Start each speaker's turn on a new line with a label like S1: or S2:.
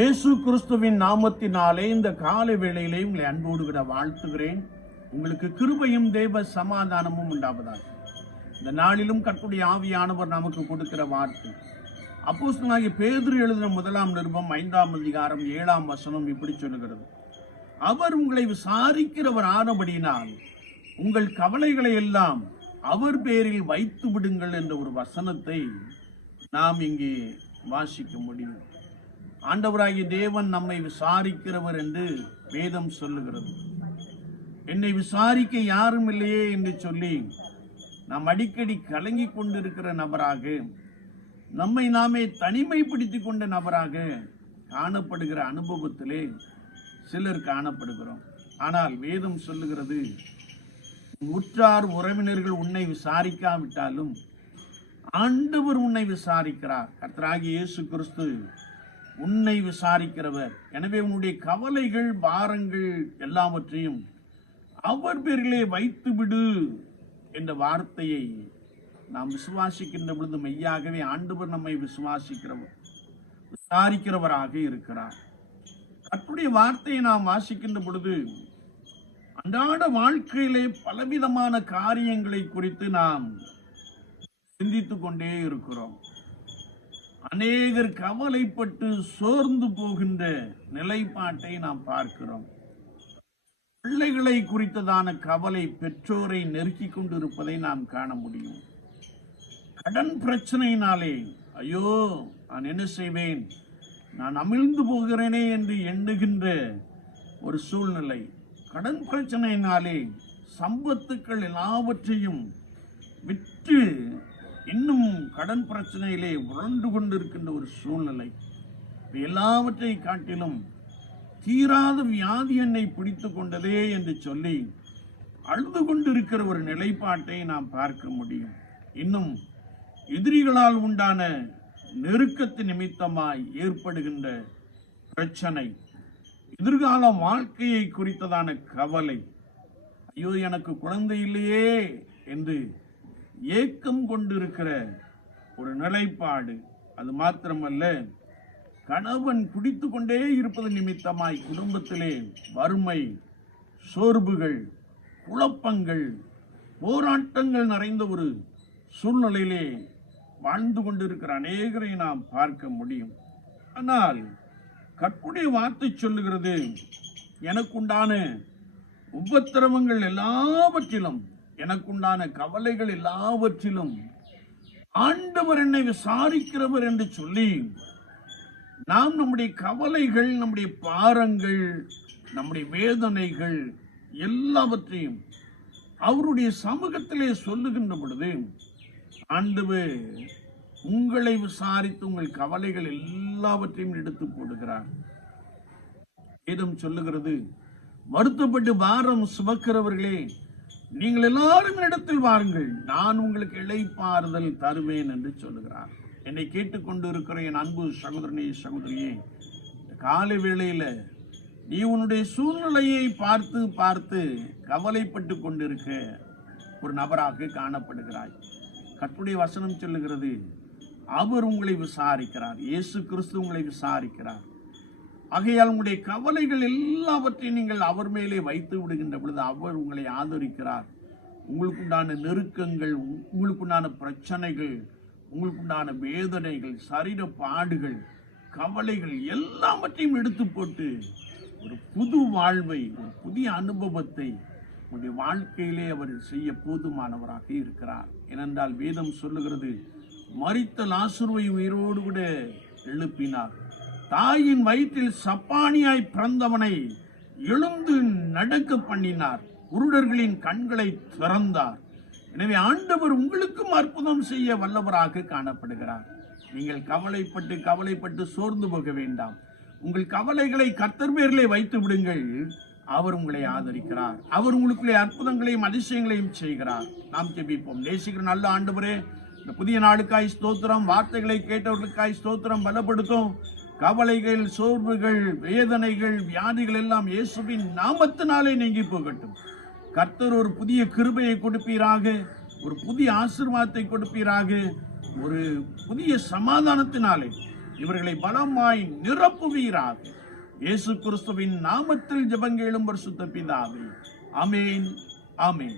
S1: இயேசு கிறிஸ்துவின் நாமத்தினாலே இந்த காலை வேளையிலே உங்களை அன்போடு விட வாழ்த்துகிறேன். உங்களுக்கு கிருபையும் தேவ சமாதானமும் உண்டாவதாக. இந்த நாளிலும் கற்புடைய ஆவியானவர் நமக்கு கொடுக்கிற வார்த்தை. அப்போஸ்தலனாகிய பேதுரு எழுதின முதலாம் நிருபம் ஐந்தாம் அதிகாரம் ஏழாம் வசனம் இப்படி சொல்லுகிறது. அவர் உங்களை விசாரிக்கிறவர் ஆனபடியினால் உங்கள் கவலைகளை எல்லாம் அவர் பேரில் வைத்து விடுங்கள் என்ற ஒரு வசனத்தை நாம் இங்கே வாசிக்க முடியும். ஆண்டவராகிய தேவன் நம்மை விசாரிக்கிறவர் என்று வேதம் சொல்லுகிறது. என்னை விசாரிக்க யாரும் இல்லையே என்று சொல்லி நாம் அடிக்கடி கலங்கிக் கொண்டிருக்கிற நபராக நம்மை நாமே தனிமைப்படுத்திக் கொண்ட நபராக காணப்படுகிற அனுபவத்திலே சிலர் காணப்படுகிறோம். ஆனால் வேதம் சொல்லுகிறது உற்றார் உறவினர்கள் உன்னை விசாரிக்காவிட்டாலும் ஆண்டவர் உன்னை விசாரிக்கிறார். கர்த்தராகி இயேசு கிறிஸ்து உன்னை விசாரிக்கிறவர். எனவே உன்னுடைய கவலைகள் பாரங்கள் எல்லாவற்றையும் அவர் பேரிலே வைத்து விடு என்ற வார்த்தையை நாம் விசுவாசிக்கின்ற பொழுது மெய்யாகவே ஆண்டவர் நம்மை விசுவாசிக்கிறவர் விசாரிக்கிறவராக இருக்கிறார். கற்புடைய வார்த்தையை நாம் வாசிக்கின்ற பொழுது அன்றாட வாழ்க்கையிலே பலவிதமான காரியங்களை குறித்து நாம் சிந்தித்து கொண்டே இருக்கிறோம். அநேகர் கவலைப்பட்டு சோர்ந்து போகின்ற நிலைப்பாட்டை நாம் பார்க்கிறோம். பிள்ளைகளை குறித்ததான கவலை பெற்றோரை நெருக்கிக் கொண்டிருப்பதை நாம் காண முடியும். கடன் பிரச்சனையினாலே ஐயோ நான் என்ன செய்வேன்? நான் அமிழ்ந்து போகிறேனே என்று எண்ணுகின்ற ஒரு சூழ்நிலை. கடன் பிரச்சனையினாலே சம்பத்துக்கள் எல்லாவற்றையும் விற்று கடன் பிரச்சனையிலே உழண்டு கொண்டிருக்கின்ற ஒரு சூழ்நிலை. எல்லாவற்றை காட்டிலும் தீராத வியாதி என்னை பிடித்து கொண்டதே என்று சொல்லி அழுது கொண்டிருக்கிற ஒரு நிலைப்பாட்டை நாம் பார்க்க முடியும். இன்னும் எதிரிகளால் உண்டான நெருக்கத்து நிமித்தமாய் ஏற்படுகின்ற பிரச்சனை எதிர்கால வாழ்க்கையை குறித்ததான கவலை. ஐயோ எனக்கு குழந்தை இல்லையே என்று ஏக்கம் கொண்டிருக்கிற ஒரு நிலைப்பாடு. அது மாத்திரமல்ல கணவன் குடித்து கொண்டே இருப்பது நிமித்தமாய் குடும்பத்திலே வறுமை சோர்வுகள் குழப்பங்கள் போராட்டங்கள் நிறைந்த ஒரு சூழ்நிலையிலே வாழ்ந்து கொண்டிருக்கிற அநேகரை நாம் பார்க்க முடியும். ஆனால் கற்புடைய வார்த்தை சொல்லுகிறது எனக்குண்டான உபத்திரவங்கள் எல்லாவற்றிலும் எனக்குண்டான கவலைகள் எல்லாவற்றிலும் ஆண்டவர் என்னை விசாரிக்கிறவர் என்று சொல்லி நாம் நம்முடைய கவலைகள் நம்முடைய பாரங்கள் நம்முடைய வேதனைகள் எல்லாவற்றையும் அவருடைய சமூகத்திலே சொல்லுகின்ற பொழுது ஆண்டவர் உங்களை விசாரித்து உங்கள் கவலைகள் எல்லாவற்றையும் எடுத்து போடுகிறார். வேதம் சொல்லுகிறது வருத்தப்பட்டு பாரம் சுமக்கிறவர்களே நீங்கள் எல்லாரும் இடத்தில் வாருங்கள். நான் உங்களுக்கு இழைப்பாறுதல் தருவேன் என்று சொல்லுகிறார். என்னை கேட்டுக்கொண்டு இருக்கிற என் அன்பு சகோதரனே சகோதரியே காலை வேளையில் நீ உன்னுடைய சூழ்நிலையை பார்த்து பார்த்து கவலைப்பட்டு கொண்டிருக்க ஒரு நபராக காணப்படுகிறாய். கற்புடைய வசனம் சொல்லுகிறது அவர் உங்களை விசாரிக்கிறார். இயேசு கிறிஸ்து உங்களை விசாரிக்கிறார். ஆகையால் உங்களுடைய கவலைகள் எல்லாவற்றையும் நீங்கள் அவர் மேலே வைத்து விடுகின்ற பொழுது அவர் உங்களை ஆதரிக்கிறார். உங்களுக்குண்டான நெருக்கங்கள் உங்களுக்குண்டான பிரச்சனைகள் உங்களுக்குண்டான வேதனைகள் சரீர பாடுகள் கவலைகள் எல்லாவற்றையும் எடுத்து போட்டு ஒரு புது வாழ்வை ஒரு புதிய அனுபவத்தை உங்களுடைய வாழ்க்கையிலே அவர் செய்ய போதுமானவராக இருக்கிறார். ஏனென்றால் வேதம் சொல்லுகிறது மறித்த லாசுருவை உயிரோடு கூட எழுப்பினார் தாயின் வயிற்றில் சப்பானியாய் பிறந்தவனை எழுந்து நடக்க பண்ணினார். குருடர்களின் கண்களை திறந்தார். எனவே ஆண்டவர் உங்களுக்கும் அற்புதம் செய்ய வல்லவராக காணப்படுகிறார். நீங்கள் கவலைப்பட்டு கவலைப்பட்டு சோர்ந்து போக வேண்டாம். உங்கள் கவலைகளை கர்த்தர் பேரிலே வைத்து விடுங்கள். அவர் உங்களை ஆதரிக்கிறார். அவர் உங்களுக்குள்ளே அற்புதங்களையும் அதிசயங்களையும் செய்கிறார். நாம் ஜெபிப்போம். நேசிக்கிற நல்ல ஆண்டவரே இந்த புதிய நாளுக்காய் ஸ்தோத்திரம் வார்த்தைகளை கேட்டவர்களுக்காய் ஸ்தோத்திரம் பலப்படுத்தும். கவலைகள் சோர்வுகள் வேதனைகள் வியாதிகள் எல்லாம் இயேசுவின் நாமத்தினாலே நீங்கி போகட்டும். கர்த்தர் ஒரு புதிய கிருபையை கொடுப்பீராக ஒரு புதிய ஆசீர்வாதத்தை கொடுப்பீராக ஒரு புதிய சமாதானத்தினாலே இவர்களை பலமாய் நிரப்புவீராக. இயேசு கிறிஸ்துவின் நாமத்தில் ஜெபங்கேளும் பரிசுத்த பிதாவே. அமேன் ஆமென்.